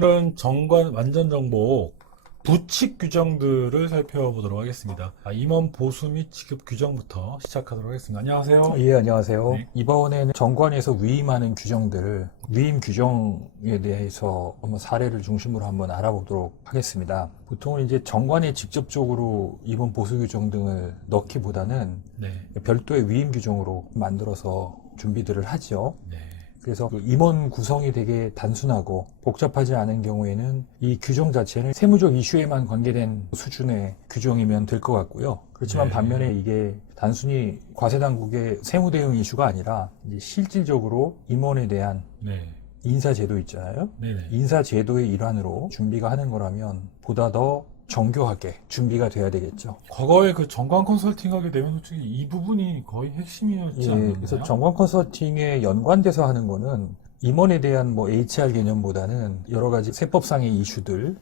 오늘은 정관 완전정복 부칙 규정들을 살펴보도록 하겠습니다. 임원 보수 및 지급 규정부터 시작하도록 하겠습니다. 안녕하세요. 예, 안녕하세요. 네. 이번에는 정관에서 위임하는 규정들, 위임 규정에 대해서 한번 사례를 중심으로 한번 알아보도록 하겠습니다. 보통은 이제 정관에 직접적으로 임원 보수 규정 등을 넣기보다는 네. 별도의 위임 규정으로 만들어서 준비들을 하죠. 네. 그래서 그 임원 구성이 되게 단순하고 복잡하지 않은 경우에는 이 규정 자체는 세무적 이슈에만 관계된 수준의 규정이면 될 것 같고요. 그렇지만 네. 반면에 이게 단순히 과세당국의 세무 대응 이슈가 아니라 이제 실질적으로 임원에 대한 네. 인사제도 있잖아요. 네네. 인사제도의 일환으로 준비가 하는 거라면 보다 더 정교하게 준비가 돼야 되겠죠. 과거에 그 정관 컨설팅 하게 되면 솔직히 이 부분이 거의 핵심이었지 예, 않나요? 그래서 정관 컨설팅에 연관돼서 하는 거는 임원에 대한 뭐 HR 개념보다는 여러 가지 세법상의 이슈들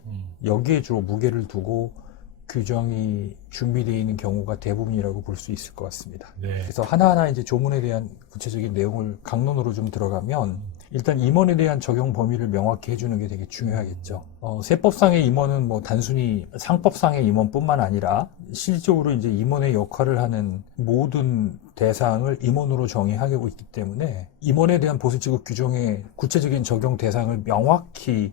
여기에 주로 무게를 두고 규정이 준비되어 있는 경우가 대부분이라고 볼 수 있을 것 같습니다. 네. 그래서 하나하나 이제 조문에 대한 구체적인 내용을 강론으로 좀 들어가면 일단 임원에 대한 적용 범위를 명확히 해주는 게 되게 중요하겠죠. 세법상의 임원은 뭐 단순히 상법상의 임원뿐만 아니라 실질적으로 이제 임원의 역할을 하는 모든 대상을 임원으로 정의하고 있기 때문에 임원에 대한 보수지급 규정의 구체적인 적용 대상을 명확히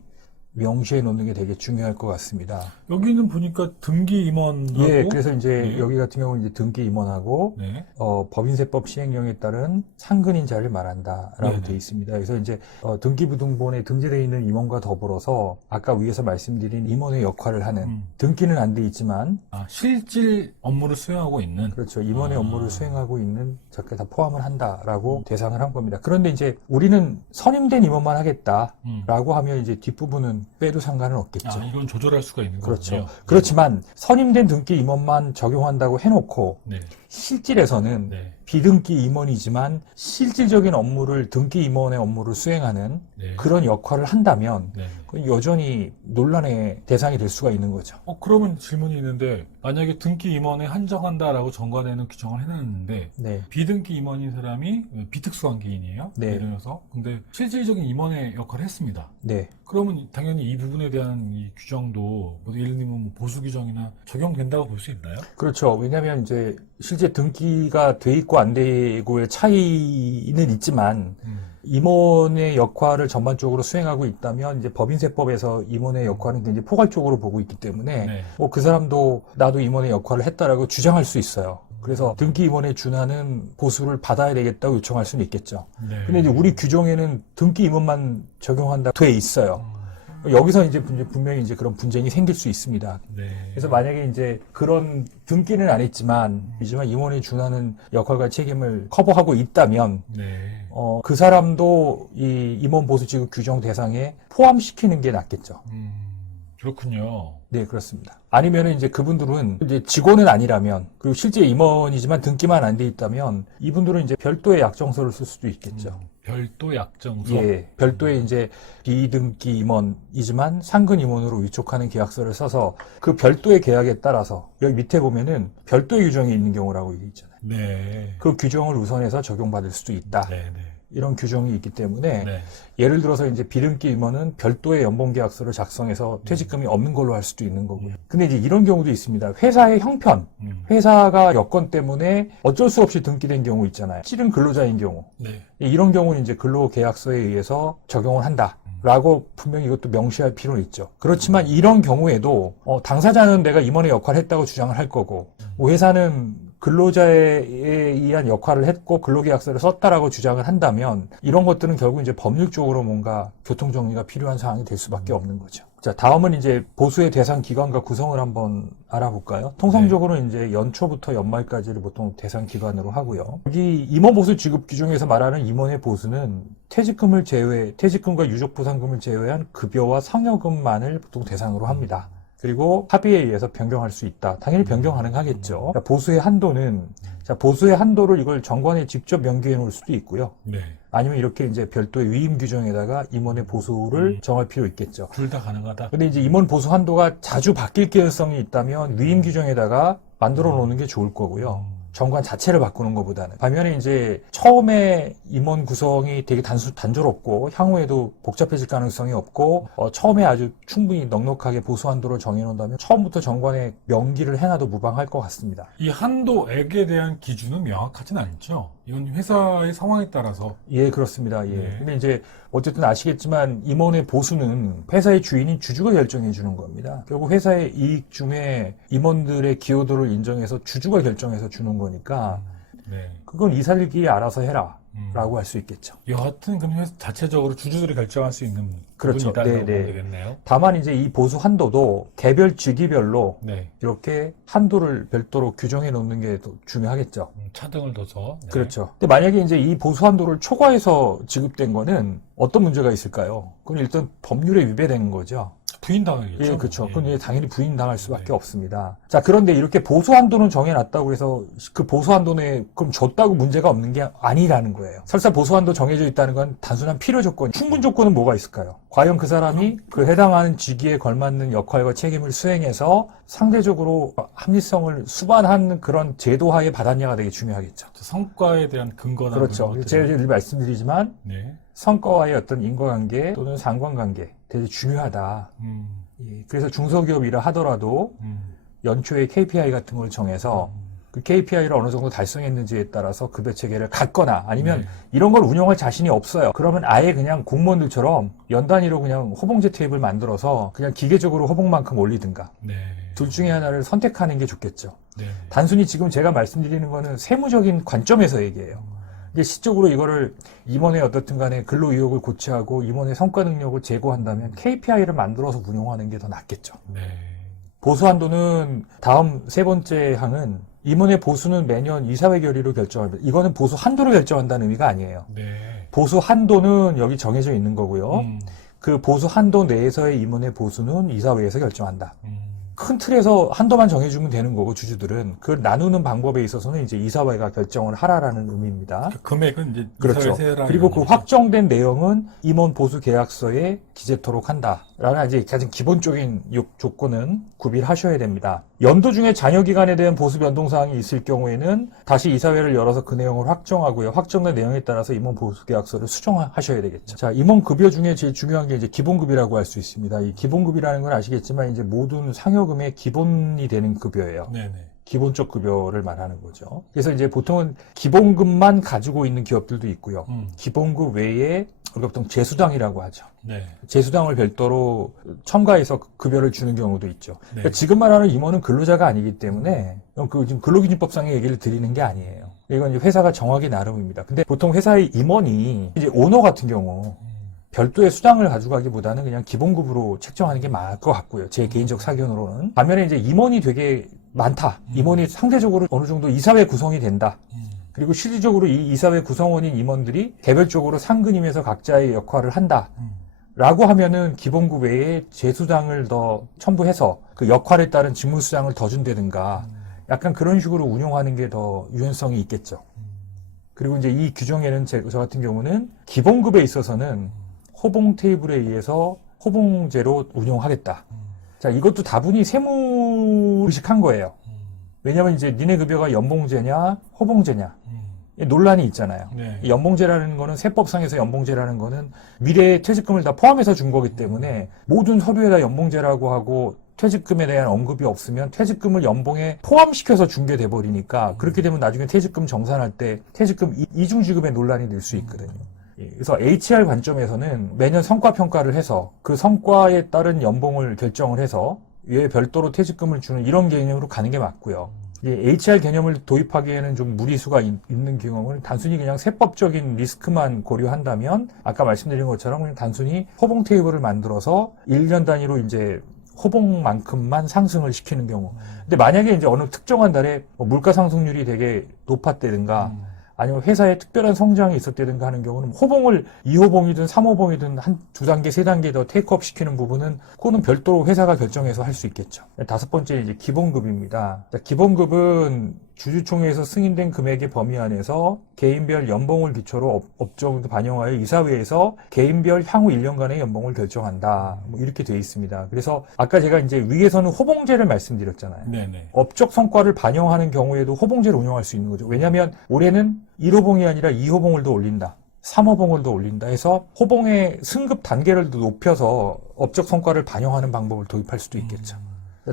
명시해 놓는 게 되게 중요할 것 같습니다. 여기는 보니까 등기 임원하고 예, 그래서 이제 네. 여기 같은 경우는 이제 등기 임원하고 네. 법인세법 시행령에 따른 상근인자를 말한다라고 네네. 되어 있습니다. 그래서 이제 등기부등본에 등재되어 있는 임원과 더불어서 아까 위에서 말씀드린 임원의 역할을 하는 등기는 안 돼 있지만 실질 업무를 수행하고 있는 그렇죠. 임원의 아. 업무를 수행하고 있는 작게 다 포함을 한다라고 대상을 한 겁니다. 그런데 이제 우리는 선임된 임원만 하겠다라고 하면 이제 뒷부분은 빼도 상관은 없겠죠. 이건 조절할 수가 있는 그렇죠. 거군요. 그렇지만 선임된 등기 임원만 적용한다고 해놓고 네. 실질에서는 네. 비등기 임원이지만 실질적인 업무를 등기 임원의 업무를 수행하는 네. 그런 역할을 한다면 네. 그건 여전히 논란의 대상이 될 수가 있는 거죠. 그러면 질문이 있는데 만약에 등기 임원에 한정한다라고 정관에는 규정을 해놨는데 네. 비등기 임원인 사람이 비특수한 개인이에요. 네. 예를 들어서 근데 실질적인 임원의 역할을 했습니다. 네. 그러면 당연히 이 부분에 대한 이 규정도 뭐 예를 들면 뭐 보수 규정이나 적용된다고 볼 수 있나요? 그렇죠. 왜냐하면 이제 실제 등기가 돼 있고 안 되고의 차이는 있지만 임원의 역할을 전반적으로 수행하고 있다면 이제 법인세법에서 임원의 역할은 굉장히 포괄적으로 보고 있기 때문에 네. 뭐 그 사람도 나도 임원의 역할을 했다라고 주장할 수 있어요. 그래서 등기 임원에 준하는 보수를 받아야 되겠다고 요청할 수는 있겠죠. 네. 근데 이제 우리 규정에는 등기 임원만 적용한다고 돼 있어요. 여기서 이제 분명히 이제 그런 분쟁이 생길 수 있습니다. 네. 그래서 만약에 이제 그런 등기는 안 했지만 임원에 준하는 역할과 책임을 커버하고 있다면 네. 그 사람도 이 임원 보수 지급 규정 대상에 포함시키는 게 낫겠죠. 그렇군요. 네, 그렇습니다. 아니면은 이제 그분들은 이제 직원은 아니라면 그리고 실제 임원이지만 등기만 안 돼 있다면 이분들은 이제 별도의 약정서를 쓸 수도 있겠죠. 별도 약정서. 예, 별도의 이제 비등기 임원이지만 상근 임원으로 위촉하는 계약서를 써서 그 별도의 계약에 따라서 여기 밑에 보면은 별도의 규정이 있는 경우라고 얘기 있잖아요. 네. 그 규정을 우선해서 적용받을 수도 있다. 네. 네. 이런 규정이 있기 때문에 네. 예를 들어서 이제 비등기 임원은 별도의 연봉계약서를 작성해서 퇴직금이 없는 걸로 할 수도 있는 거고요. 근데 이제 이런 경우도 있습니다. 회사의 형편, 회사가 여건 때문에 어쩔 수 없이 등기된 경우 있잖아요. 실은 근로자인 경우. 네. 이런 경우는 이제 근로계약서에 의해서 적용을 한다. 라고 분명히 이것도 명시할 필요는 있죠. 그렇지만 이런 경우에도 당사자는 내가 임원의 역할을 했다고 주장을 할 거고 회사는 근로자에 의한 역할을 했고 근로계약서를 썼다라고 주장을 한다면 이런 것들은 결국 이제 법률적으로 뭔가 교통정리가 필요한 상황이 될 수밖에 없는 거죠. 자, 다음은 이제 보수의 대상 기관과 구성을 한번 알아볼까요? 통상적으로 이제 연초부터 연말까지를 보통 대상 기관으로 하고요. 여기 임원 보수 지급 규정에서 말하는 임원의 보수는 퇴직금과 유족보상금을 제외한 급여와 상여금만을 보통 대상으로 합니다. 그리고 합의에 의해서 변경할 수 있다. 당연히 변경 가능하겠죠. 보수의 한도는 보수의 한도를 이걸 정관에 직접 명기해 놓을 수도 있고요. 네. 아니면 이렇게 이제 별도의 위임 규정에다가 임원의 보수를 정할 필요 있겠죠. 둘 다 가능하다. 근데 이제 임원 보수 한도가 자주 바뀔 개연성이 있다면 위임 규정에다가 만들어 놓는 게 좋을 거고요. 정관 자체를 바꾸는 것보다는. 반면에 이제 처음에 임원 구성이 되게 단조롭고 향후에도 복잡해질 가능성이 없고 처음에 아주 충분히 넉넉하게 보수 한도를 정해놓는다면 처음부터 정관에 명기를 해놔도 무방할 것 같습니다. 이 한도액에 대한 기준은 명확하진 않죠. 이건 회사의 상황에 따라서. 예, 그렇습니다. 예. 네. 근데 이제 어쨌든 아시겠지만 임원의 보수는 회사의 주인인 주주가 결정해 주는 겁니다. 결국 회사의 이익 중에 임원들의 기여도를 인정해서 주주가 결정해서 주는 거니까 네. 그건 이사들끼리 알아서 해라 라고 할 수 있겠죠. 여하튼 그럼 회사 자체적으로 주주들이 결정할 수 있는 그렇죠. 부분이다. 네, 네, 네. 되겠네요. 다만 이제 이 보수 한도도 개별 직위별로 네. 이렇게 한도를 별도로 규정해 놓는 게 더 중요하겠죠. 차등을 둬서. 네. 그렇죠. 근데 만약에 이제 이 보수 한도를 초과해서 지급된 거는 어떤 문제가 있을까요? 그건 일단 법률에 위배되는 거죠. 부인당하겠죠. 예, 그렇죠. 예. 그건 이제 당연히 부인당할 수밖에 네. 없습니다. 자, 그런데 이렇게 보수 한도는 정해놨다고 해서 그 보수 한도에 그럼 줬다고 문제가 없는 게 아니라는 거예요. 설사 보수 한도 정해져 있다는 건 단순한 필요 조건, 충분 조건은 뭐가 있을까요? 과연 그 사람이 그 해당하는 직위에 걸맞는 역할과 책임을 수행해서 상대적으로 합리성을 수반한 그런 제도하에 받았냐가 되게 중요하겠죠. 성과에 대한 근거나 그렇죠. 그런 제가 것들이- 늘 말씀드리지만 네. 성과와의 어떤 인과관계 또는 상관관계 되게 중요하다. 예, 그래서 중소기업이라 하더라도 연초에 KPI 같은 걸 정해서 그 KPI를 어느 정도 달성했는지에 따라서 급여 체계를 갖거나 아니면 네. 이런 걸 운영할 자신이 없어요. 그러면 아예 그냥 공무원들처럼 연 단위로 그냥 호봉제 테이블 만들어서 그냥 기계적으로 호봉만큼 올리든가 네. 둘 중에 하나를 선택하는 게 좋겠죠. 네. 단순히 지금 제가 말씀드리는 거는 세무적인 관점에서 얘기해요. 이제 시적으로 이거를 임원의 어떻든 간에 근로 의욕을 고취하고 임원의 성과 능력을 제고한다면 KPI를 만들어서 운용하는 게 더 낫겠죠. 네. 보수 한도는 다음 세 번째 항은 임원의 보수는 매년 이사회 결의로 결정합니다. 이거는 보수 한도를 결정한다는 의미가 아니에요. 네. 보수 한도는 여기 정해져 있는 거고요. 음. 그 보수 한도 내에서의 임원의 보수는 이사회에서 결정한다. 음. 큰 틀에서 한도만 정해주면 되는 거고 주주들은 그걸 나누는 방법에 있어서는 이제 이사회가 결정을 하라라는 의미입니다. 그 금액은 이제 그렇죠. 이사회 세라는 그리고 그 얘기죠. 확정된 내용은 임원 보수 계약서에 기재토록 한다라는 이제 가장 기본적인 조건은 구비하셔야 됩니다. 연도 중에 잔여 기간에 대한 보수 변동 사항이 있을 경우에는 다시 이사회를 열어서 그 내용을 확정하고요. 확정된 내용에 따라서 임원 보수 계약서를 수정하셔야 되겠죠. 자, 임원 급여 중에 제일 중요한 게 이제 기본급이라고 할 수 있습니다. 이 기본급이라는 건 아시겠지만 이제 모든 상여금의 기본이 되는 급여예요. 네네. 기본적 급여를 말하는 거죠. 그래서 이제 보통은 기본급만 가지고 있는 기업들도 있고요. 기본급 외에 우리가 보통 재수당이라고 하죠. 네. 재수당을 별도로 첨가해서 급여를 주는 경우도 있죠. 네. 그러니까 지금 말하는 임원은 근로자가 아니기 때문에 지금 근로기준법상의 얘기를 드리는 게 아니에요. 이건 이제 회사가 정하기 나름입니다. 근데 보통 회사의 임원이 이제 오너 같은 경우 별도의 수당을 가져가기보다는 그냥 기본급으로 책정하는 게 나을 것 같고요. 제 개인적 사견으로는. 반면에 이제 임원이 되게 많다. 임원이 상대적으로 어느 정도 이사회 구성이 된다. 그리고 실질적으로 이 이사회 구성원인 임원들이 개별적으로 상근임에서 각자의 역할을 한다. 라고 하면은 기본급 외에 재수당을 더 첨부해서 그 역할에 따른 직무수당을 더 준다든가 약간 그런 식으로 운용하는 게 더 유연성이 있겠죠. 그리고 이제 이 규정에는 저 같은 경우는 기본급에 있어서는 호봉 테이블에 의해서 호봉제로 운용하겠다. 자, 이것도 다분히 세무의식한 거예요. 왜냐면 이제 니네 급여가 연봉제냐, 호봉제냐. 논란이 있잖아요. 네. 이 연봉제라는 거는 세법상에서 연봉제라는 거는 미래의 퇴직금을 다 포함해서 준 거기 때문에 모든 서류에다 연봉제라고 하고 퇴직금에 대한 언급이 없으면 퇴직금을 연봉에 포함시켜서 준 게 돼버리니까 그렇게 되면 나중에 퇴직금 정산할 때 퇴직금 이중지급의 논란이 될 수 있거든요. 예, 그래서 HR 관점에서는 매년 성과평가를 해서 그 성과에 따른 연봉을 결정을 해서 위에 별도로 퇴직금을 주는 이런 개념으로 가는 게 맞고요. HR 개념을 도입하기에는 좀 무리수가 있는 경우는 단순히 그냥 세법적인 리스크만 고려한다면 아까 말씀드린 것처럼 그냥 단순히 호봉 테이블을 만들어서 1년 단위로 이제 호봉만큼만 상승을 시키는 경우. 근데 만약에 이제 어느 특정한 달에 물가 상승률이 되게 높았다든가 아니면 회사에 특별한 성장이 있었다든가 하는 경우는 호봉을 2호봉이든 3호봉이든 한 2단계, 3단계 더 테이크업 시키는 부분은 그거는 별도로 회사가 결정해서 할 수 있겠죠. 다섯 번째 이제 기본급입니다. 기본급은 주주총회에서 승인된 금액의 범위 안에서 개인별 연봉을 기초로 업종도 반영하여 이사회에서 개인별 향후 1년간의 연봉을 결정한다. 뭐 이렇게 되어 있습니다. 그래서 아까 제가 이제 위에서는 호봉제를 말씀드렸잖아요. 네네. 업적 성과를 반영하는 경우에도 호봉제를 운영할 수 있는 거죠. 왜냐하면 올해는 1호봉이 아니라 2호봉을 더 올린다. 3호봉을 더 올린다 해서 호봉의 승급 단계를 더 높여서 업적 성과를 반영하는 방법을 도입할 수도 있겠죠.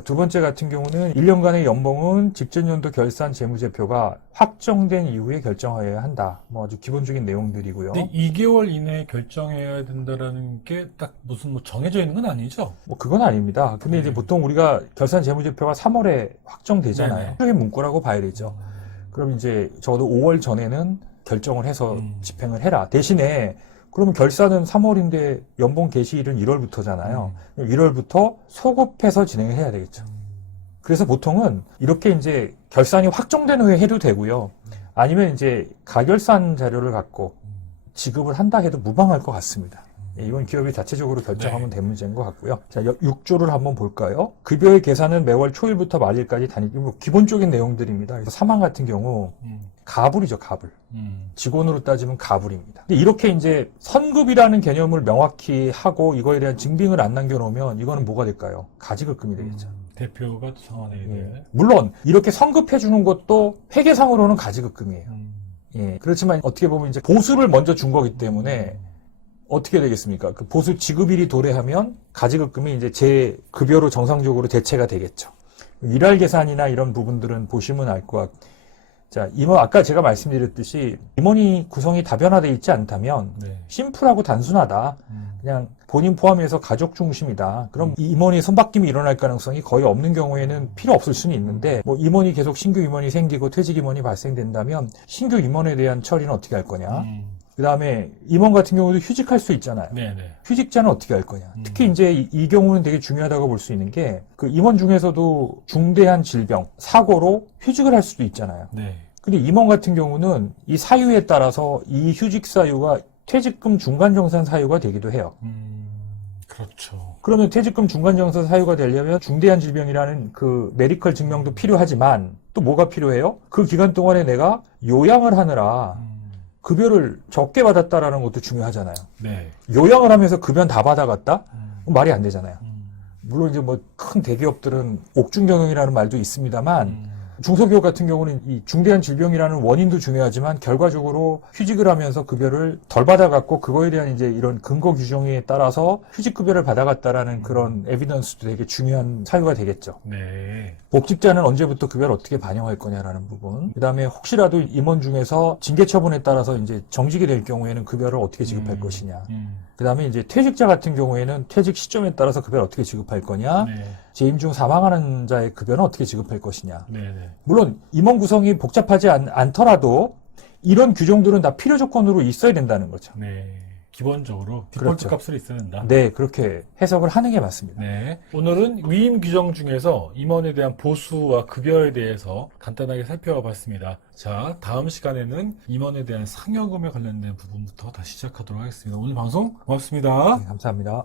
두 번째 같은 경우는 1년간의 연봉은 직전 연도 결산 재무제표가 확정된 이후에 결정하여야 한다. 뭐 아주 기본적인 내용들이고요. 근데 2개월 이내에 결정해야 된다라는 게 딱 무슨 뭐 정해져 있는 건 아니죠? 뭐 그건 아닙니다. 근데 이제 보통 우리가 결산 재무제표가 3월에 확정되잖아요. 네네. 그게 문구라고 봐야 되죠. 그럼 이제 적어도 5월 전에는 결정을 해서 집행을 해라. 대신에 그러면 결산은 3월인데 연봉 개시일은 1월부터잖아요. 1월부터 소급해서 진행을 해야 되겠죠. 그래서 보통은 이렇게 이제 결산이 확정된 후에 해도 되고요. 아니면 이제 가결산 자료를 갖고 지급을 한다 해도 무방할 것 같습니다. 이건 기업이 자체적으로 결정하면 될 문제인 것 같고요. 자, 6조를 한번 볼까요? 급여의 계산은 매월 초일부터 말일까지 뭐 기본적인 내용들입니다. 그래서 사망 같은 경우 가불이죠, 가불. 직원으로 따지면 가불입니다. 근데 이렇게 이제 선급이라는 개념을 명확히 하고 이거에 대한 증빙을 안 남겨놓으면 이거는 뭐가 될까요? 가지급금이 되겠죠. 대표가 정한해야 돼. 물론 이렇게 선급해 주는 것도 회계상으로는 가지급금이에요. 예, 그렇지만 어떻게 보면 이제 보수를 먼저 준 거기 때문에 어떻게 되겠습니까? 그 보수 지급일이 도래하면 가지급금이 이제 제 급여로 정상적으로 대체가 되겠죠. 일할 계산이나 이런 부분들은 보시면 알 것 같고. 자, 아까 제가 말씀드렸듯이 임원이 구성이 다변화되어 있지 않다면 심플하고 단순하다. 그냥 본인 포함해서 가족 중심이다. 그럼 이 임원이 선바뀜이 일어날 가능성이 거의 없는 경우에는 필요 없을 수는 있는데 뭐 임원이 계속 신규 임원이 생기고 퇴직 임원이 발생된다면 신규 임원에 대한 처리는 어떻게 할 거냐. 그 다음에 임원 같은 경우도 휴직할 수 있잖아요. 휴직자는 어떻게 할 거냐. 특히 이제 이 경우는 되게 중요하다고 볼 수 있는 게 그 임원 중에서도 중대한 질병, 사고로 휴직을 할 수도 있잖아요. 근데 임원 같은 경우는 이 사유에 따라서 이 휴직 사유가 퇴직금 중간정산 사유가 되기도 해요. 그렇죠. 그러면 퇴직금 중간정산 사유가 되려면 중대한 질병이라는 그 메디컬 증명도 필요하지만 또 뭐가 필요해요? 그 기간 동안에 내가 요양을 하느라 급여를 적게 받았다라는 것도 중요하잖아요. 요양을 하면서 급여는 다 받아갔다? 말이 안 되잖아요. 물론 이제 뭐 큰 대기업들은 옥중 경영이라는 말도 있습니다만 중소기업 같은 경우는 이 중대한 질병이라는 원인도 중요하지만 결과적으로 휴직을 하면서 급여를 덜 받아갔고 그거에 대한 이제 이런 근거 규정에 따라서 휴직급여를 받아갔다라는 그런 에비던스도 되게 중요한 사유가 되겠죠. 복직자는 언제부터 급여를 어떻게 반영할 거냐라는 부분. 그 다음에 혹시라도 임원 중에서 징계 처분에 따라서 이제 정직이 될 경우에는 급여를 어떻게 지급할 것이냐. 그 다음에 이제 퇴직자 같은 경우에는 퇴직 시점에 따라서 급여를 어떻게 지급할 거냐. 재임 중 사망하는 자의 급여는 어떻게 지급할 것이냐. 물론 임원 구성이 복잡하지 않더라도 이런 규정들은 다 필요 조건으로 있어야 된다는 거죠. 기본적으로 디폴트 값으로 있어야 된다. 네, 그렇게 해석을 하는 게 맞습니다. 오늘은 위임 규정 중에서 임원에 대한 보수와 급여에 대해서 간단하게 살펴봤습니다. 자, 다음 시간에는 임원에 대한 상여금에 관련된 부분부터 다시 시작하도록 하겠습니다. 오늘 방송 고맙습니다. 네, 감사합니다.